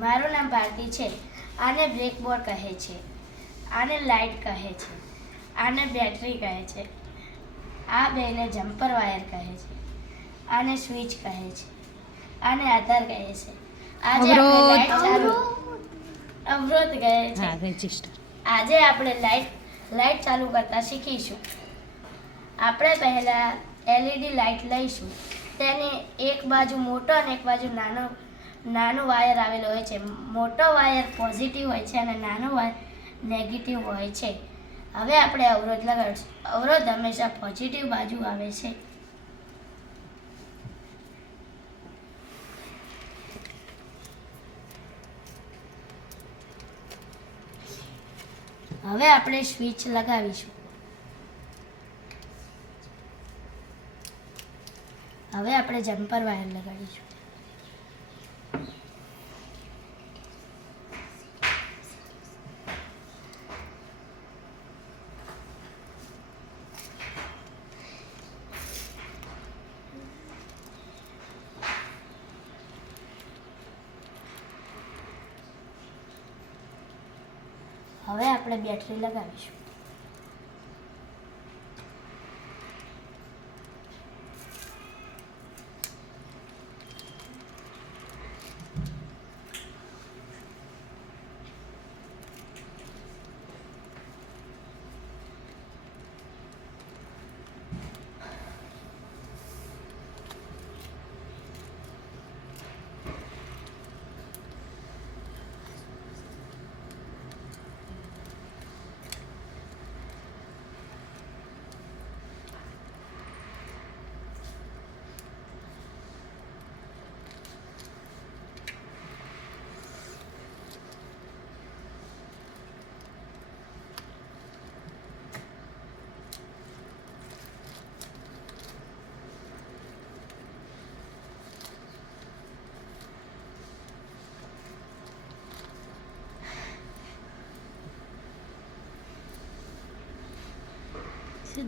મારું નામ ભારતી છે. આને બ્રેકબોર્ડ કહે છે, આને લાઇટ કહે છે, આને બેટરી કહે છે, આ બેને જમ્પર વાયર કહે છે, આને સ્વિચ કહે છે, આને આધાર કહે છે. આજે આપણે લાઇટ ચાલુ અવરોધ કહે છે. રજિસ્ટર. આજે આપણે લાઇટ ચાલુ કરતા શીખીશું. આપણે પહેલા LED લાઇટ લઈશું. તેની એક બાજુ મોટો અને એક બાજુ નાનો વાયર આવેલો હોય છે. મોટો વાયર પોઝિટિવ હોય છે અને નાનો વાયર નેગેટિવ હોય છે. હવે આપણે અવરોધ લગાડીશું. અવરોધ હંમેશા પોઝિટિવ બાજુ આવે છે. હવે આપણે સ્વિચ લગાવીશું. હવે આપણે જમ્પર વાયર લગાડીશું. હવે આપણે બેટરી લગાવીશું.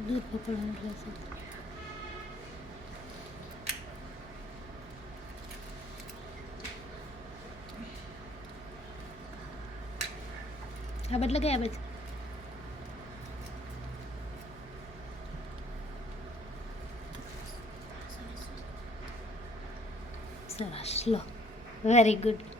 દૂર પકડવાનું રહેશે. આ બદલે ગયા પછી સરસ લો, વેરી ગુડ.